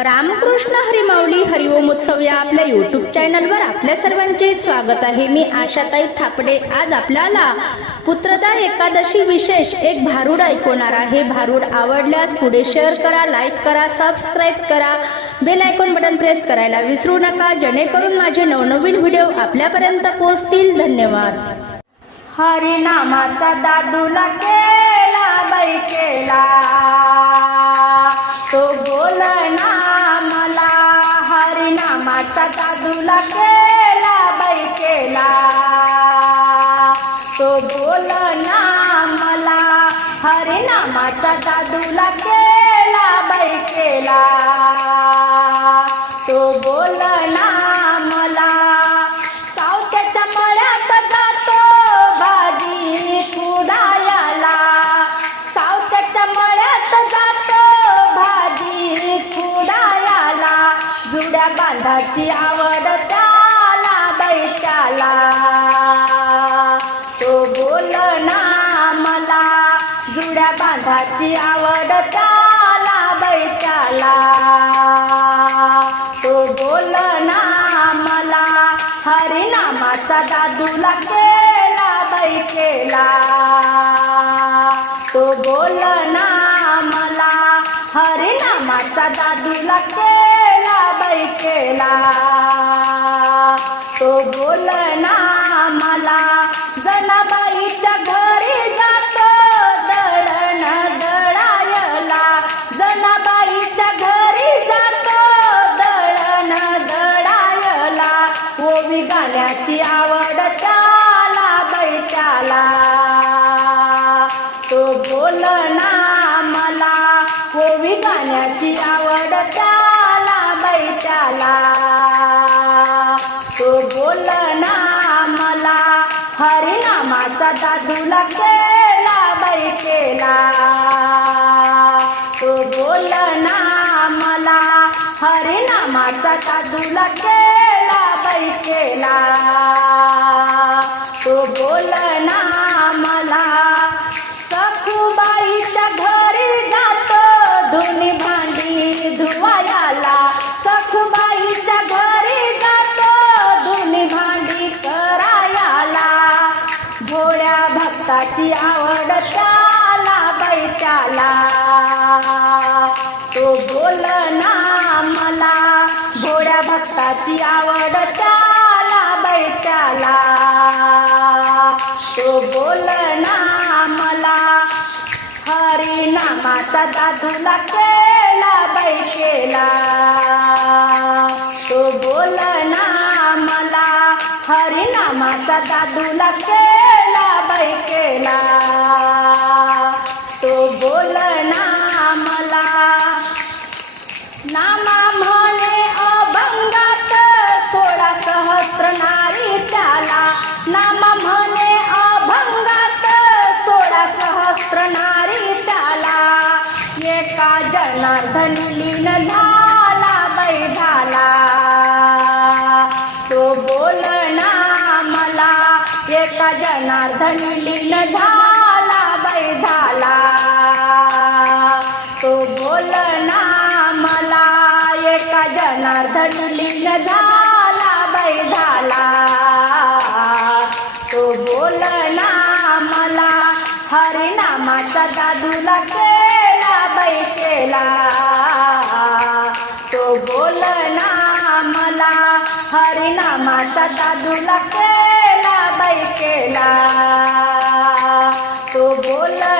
रामकृष्ण हरिमावली हरिओम उत्सव या आपल्या यूट्यूब चॅनलवर आपल्या सर्वांचे स्वागत आहे. मी आशाताई थापडे. आज आपल्याला पुत्रदा एकादशी विशेष एक भारूड ऐकवणार आहे. भारूड आवडल्यास पुढे शेअर करा लाईक करा सबस्क्राईब करा. बेल आयकॉन बटन प्रेस करायला विसरू नका. जेणेकरून माझे नवनवीन व्हिडिओ आपल्यापर्यंत पोहोचतील. धन्यवाद. हरिनामाचा दादूला केला बाई केला. तो बोल ना हरिनामाचा दादूला केला बाई केला. तो बोल ना मला हरिनामाचा दादूला केला बाई केला. तो बोल ना बांधाची आवड त्याला बैठ्याला तो बोल ना मला जुड्या बांधाची आवड त्याला बैठ्याला तो बोल ना मला हरिनामाचा दादूला केला बैठेला. केला तो बोल ना मला हरिनामाचा दादूला केला बैठेला तो बोल ना मला जनाबाईच्या घरी जातो दळण दळायला. जनाबाईच्या घरी जातो दळण दळायला. ओवी गाण्याची आवड त्याला बैठ्याला तो बोल ना मला ओवी गाण्याची आवड दादा दादूला केला बाई केला. तो बोल ना मला हरिनामाचा दादूला केला बाई केला. तो बोल भक्ताची आवड त्याला बैठाला तो बोल ना मला भोळ्या भक्ताची आवड त्याला बैठाला तो बोल ना मला हरिनामाचा दादूला केला बाई केला. तो बोल ना मला हरिनामाचा दादूला केला बाई तो बोलना झाला बै झाला तो बोल ना मला एका जनार्दन लीन झाला बै झाला तो बोल ना मला हरिनामाचा दादूला केला बै केला तो बोल ना मला हरिनामाचा दादूला केला केला. तो बोला